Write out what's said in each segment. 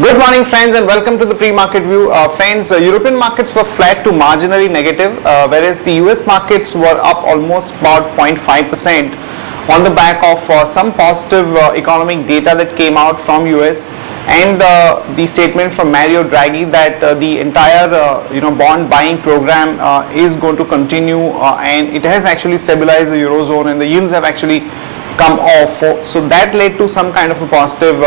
Good morning friends and welcome to the pre-market view. Friends, European markets were flat to marginally negative, whereas the US markets were up almost about 0.5% on the back of some positive economic data that came out from US and the statement from Mario Draghi that the entire bond buying program is going to continue and it has actually stabilized the Eurozone and the yields have actually come off. So that led to some kind of a positive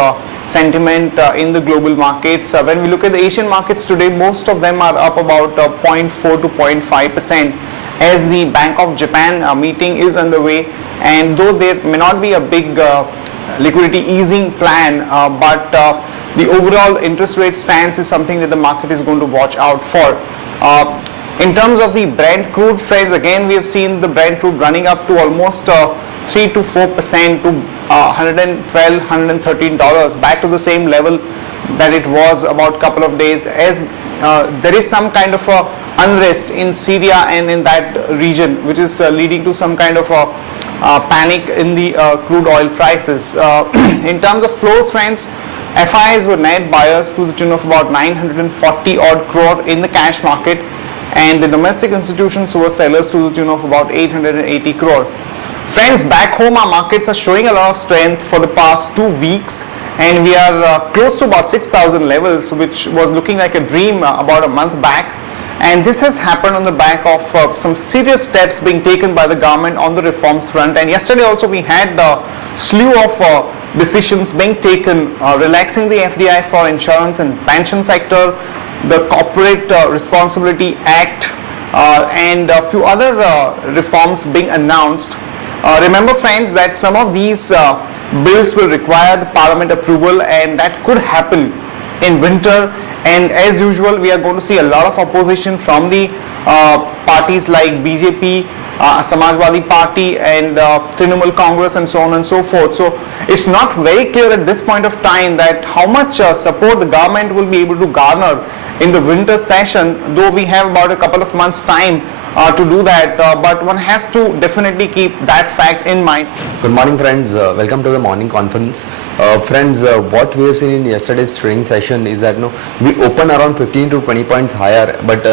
sentiment in the global markets. When we look at the Asian markets today, most of them are up about 0.4 to 0.5% as the Bank of Japan meeting is underway, and though there may not be a big liquidity easing plan, but the overall interest rate stance is something that the market is going to watch out for. In terms of the Brent crude, friends, again we have seen the Brent crude running up to almost 3 to 4% to $112, $113, back to the same level that it was about a couple of days, as there is some kind of unrest in Syria and in that region, which is leading to some kind of panic in the crude oil prices. In terms of flows, friends, FIs were net buyers to the tune of about 940 odd crore in the cash market, and the domestic institutions were sellers to the tune of about 880 crore. Friends, back home our markets are showing a lot of strength for the past 2 weeks, and we are close to about 6,000 levels, which was looking like a dream about a month back, and this has happened on the back of some serious steps being taken by the government on the reforms front. And yesterday also we had a slew of decisions being taken, relaxing the FDI for insurance and pension sector, the Corporate Responsibility Act, and a few other reforms being announced. Remember friends that some of these bills will require the parliament approval, and that could happen in winter, and as usual we are going to see a lot of opposition from the parties like BJP, Samajwadi Party and Trinamool Congress and so on and so forth. So it's not very clear at this point of time that how much support the government will be able to garner in the winter session, though we have about a couple of months time to do that, but one has to definitely keep that fact in mind. Good morning friends, welcome to the morning conference. Friends, what we have seen in yesterday's trading session is that we open around 15 to 20 points higher, but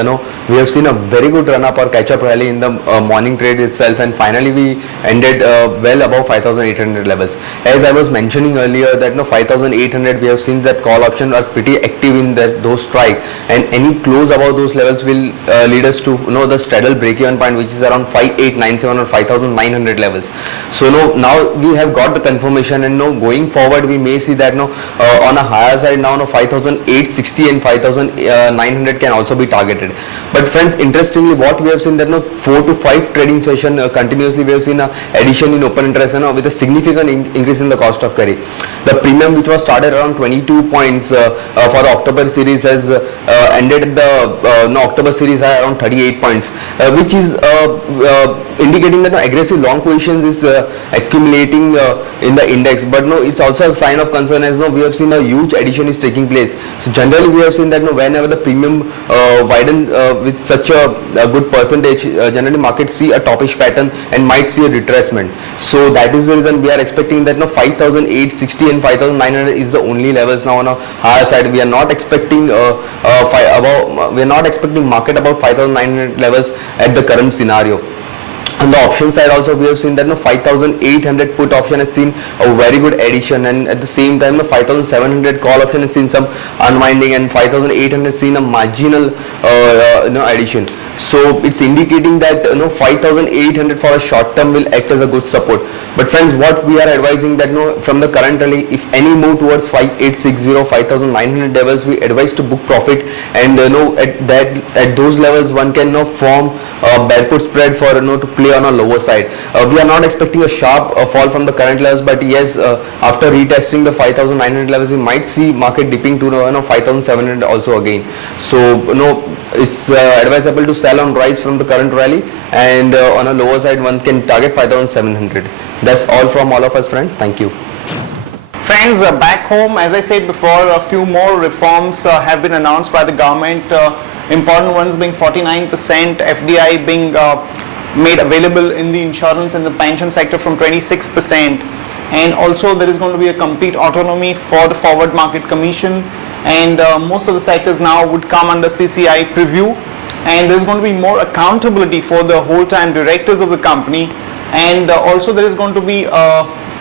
we have seen a very good run up or catch up rally in the morning trade itself, and finally we ended well above 5,800 levels. As I was mentioning earlier that 5,800 we have seen that call options are pretty active in those strikes, and any close above those levels will lead us to the straddle break-even point, which is around 5,897 or 5,900 levels. So now we have got the confirmation, and going forward we may see that on a higher side now 5,860 and 5,900 can also be targeted. But friends, interestingly what we have seen that 4 to 5 trading session continuously we have seen a addition in open interest with a significant increase in the cost of carry. The premium, which was started around 22 points for the October series, has ended the October series high around 38 points, which is indicating that aggressive long positions is accumulating in the index. But it's also a sign of concern, as we have seen a huge addition is taking place. So generally we have seen that whenever the premium widens with such a good percentage, generally markets see a toppish pattern and might see a retracement. So that is the reason we are expecting that 5,860 and 5,900 is the only levels now on a higher side. We are not expecting market about 5,900 levels at the current scenario. On the option side also we have seen that 5,800 put option has seen a very good addition, and at the same time 5,700 call option has seen some unwinding, and 5,800 has seen a marginal addition. So it's indicating that 5,800 for a short term will act as a good support. But friends, what we are advising that from the current rally, if any move towards 5,860, 5,900 levels, we advise to book profit, and at those levels one can form a bear put spread for to play on a lower side. We are not expecting a sharp fall from the current levels, but yes, after retesting the 5,900 levels, we might see market dipping to 5,700 also again. So it's advisable to sell on rise from the current rally, and on a lower side one can target 5,700. That's all from all of us, friend. Thank you. Friends, back home, as I said before, a few more reforms have been announced by the government. Important ones being 49% FDI being made available in the insurance and the pension sector from 26%, and also there is going to be a complete autonomy for the forward market commission, and most of the sectors now would come under CCI preview, and there's going to be more accountability for the whole time directors of the company, and also there is going to be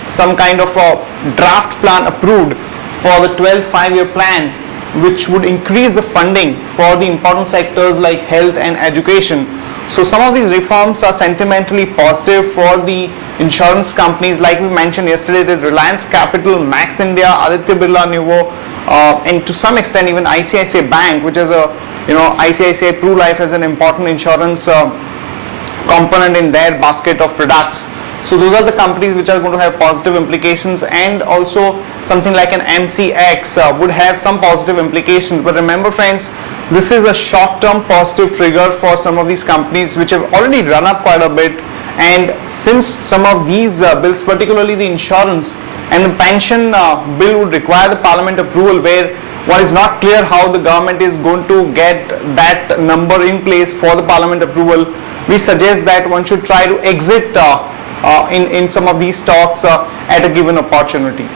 some kind of a draft plan approved for the 12th 5-year plan, which would increase the funding for the important sectors like health and education. So some of these reforms are sentimentally positive for the insurance companies, like we mentioned yesterday, that Reliance Capital, Max India, Aditya Birla Nuvo, and to some extent even ICICI Bank, which is a ICICI Pru Life as an important insurance component in their basket of products. So those are the companies which are going to have positive implications, and also something like an MCX would have some positive implications. But remember friends, this is a short-term positive trigger for some of these companies which have already run up quite a bit, and since some of these bills, particularly the insurance and the pension bill, would require the parliament approval, where one is not clear how the government is going to get that number in place for the parliament approval, we suggest that one should try to exit in some of these stocks at a given opportunity.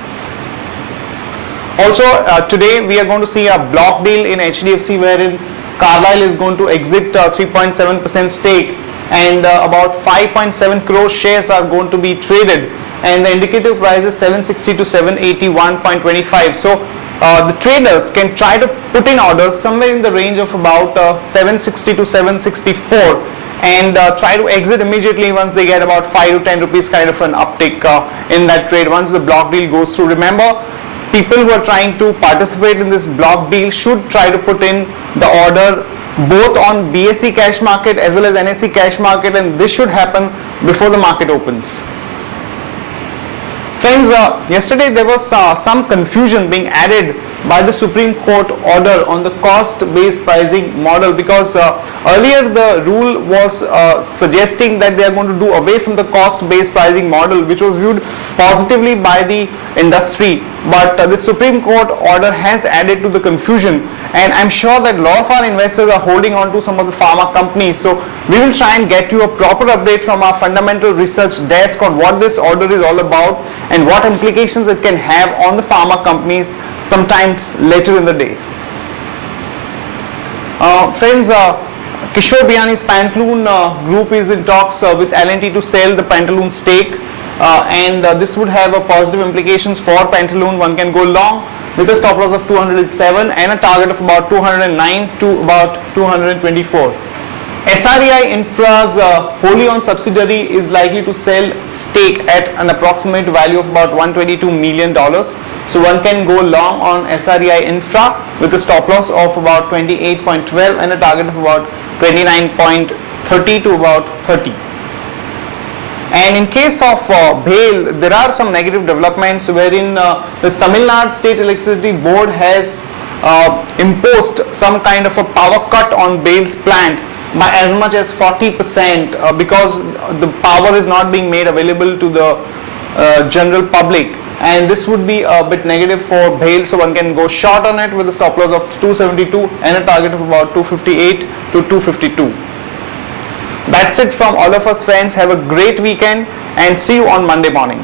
Also today we are going to see a block deal in HDFC, wherein Carlyle is going to exit 3.7% stake, and about 5.7 crore shares are going to be traded, and the indicative price is 760 to 781.25. So the traders can try to put in orders somewhere in the range of about 760 to 764, and try to exit immediately once they get about 5 to 10 rupees kind of an uptick in that trade once the block deal goes through. Remember, people who are trying to participate in this block deal should try to put in the order both on BSE cash market as well as NSE cash market, and this should happen before the market opens. Friends, yesterday there was some confusion being added by the Supreme Court order on the cost-based pricing model, because earlier the rule was suggesting that they are going to do away from the cost-based pricing model, which was viewed positively by the industry, but the Supreme Court order has added to the confusion, and I'm sure that a lot of our investors are holding on to some of the pharma companies. So we will try and get you a proper update from our fundamental research desk on what this order is all about and what implications it can have on the pharma companies sometimes later in the day. Friends, Kishore Biyani's Pantaloon group is in talks with L&T to sell the Pantaloon stake, and this would have a positive implications for Pantaloon. One can go long with a stop loss of 207 and a target of about 209 to about 224. SREI Infra's wholly owned subsidiary is likely to sell stake at an approximate value of about $122 million. So one can go long on SREI Infra with a stop loss of about 28.12 and a target of about 29.30 to about 30. And in case of BHEL, there are some negative developments, wherein the Tamil Nadu State Electricity Board has imposed some kind of a power cut on BHEL's plant by as much as 40%, because the power is not being made available to the general public, and this would be a bit negative for BHEL. So one can go short on it with a stop loss of 272 and a target of about 258 to 252. That's it from all of us friends. Have a great weekend and see you on Monday morning.